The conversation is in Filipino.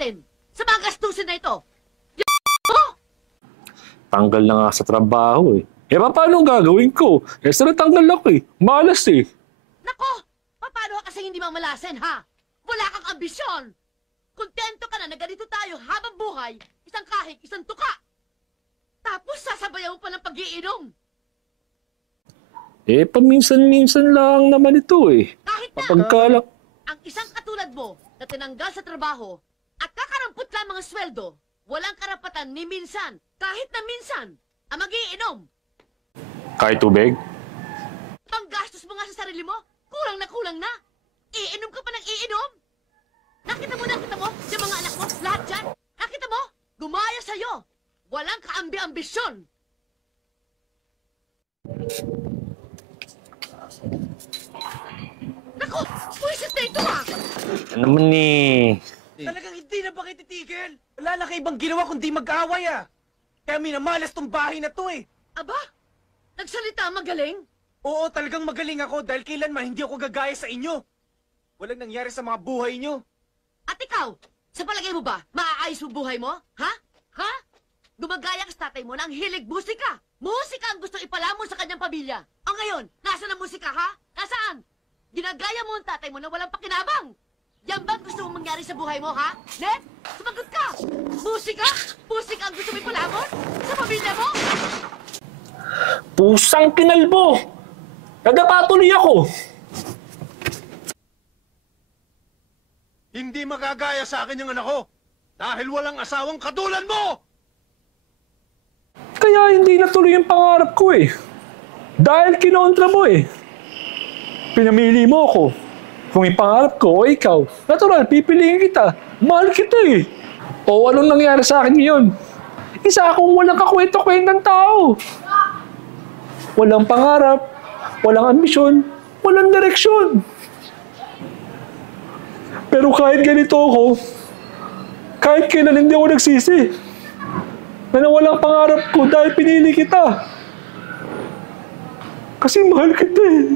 natin sa mga gastusin na ito? Tanggal na nga sa trabaho eh. Paano ang gagawin ko? Sana tanggal ako eh. Malas eh. Nako! Paano ka kasi hindi mamalasin, ha? Wala kang ambisyon! Kontento ka na ganito tayo habang buhay, isang kahig, isang tuka! Tapos sasabayan mo pa ng pag-iinom! Paminsan-minsan lang naman ito eh. Kahit na Pagkalak. ang isang katulad mo na tinanggal sa trabaho at kakarampot lamang ang sweldo, walang karapatan ni minsan, kahit na minsan, ang mag-iinom! Kahit tubig? Panggastos mo nga sa sarili mo, kulang na! Iinom ka pa ng iinom! Nakita mo, yung mga anak mo, lahat dyan! Nakita mo? Gumaya sa'yo! Walang kaambi-ambisyon! Naku! Puwisit na ito, ah! Ano naman eh. Talagang hindi na ba kayo titigil? Wala na kayo ibang ginawa kundi mag-away ah. Kaya minamalas tong bahay na to eh. Aba? Nagsalita magaling? Oo, talagang magaling ako dahil kailanman hindi ako gagaya sa inyo. Walang nangyari sa mga buhay nyo. At ikaw, sa palagay mo ba, maaayos mo buhay mo? Ha? Ha? Gumagaya ka sa tatay mo na ang hilig musika. Musika ang gusto ipalamon sa kanyang pamilya. O ngayon, nasaan ang musika, ha? Nasaan? Ginagaya mo ang tatay mo na walang pakinabang. Yan ba ang gusto mong mangyari sa buhay mo, ha? Net? Sumagot ka! Musika? Musika ang gusto mo ipalamon? Sa pamilya mo? Pusang kinalbo! Nagapatuloy ako! Hindi magagaya sa akin yung anak ko dahil walang asawang katulad mo! Kaya hindi natuloy yung pangarap ko eh. Dahil kinontra mo eh. Pinamili mo ako. Kung ipangarap ko o ikaw, natural, pipiliin kita. Mahal kita eh. O anong nangyari sa akin ngayon? Isa akong walang kakwento-kwentang tao. Walang pangarap, walang ambisyon, walang direksyon. Pero kahit ganito ako, kahit kailan hindi ako nagsisi, na nawalang pangarap ko dahil pinili kita. Kasi mahal kita eh.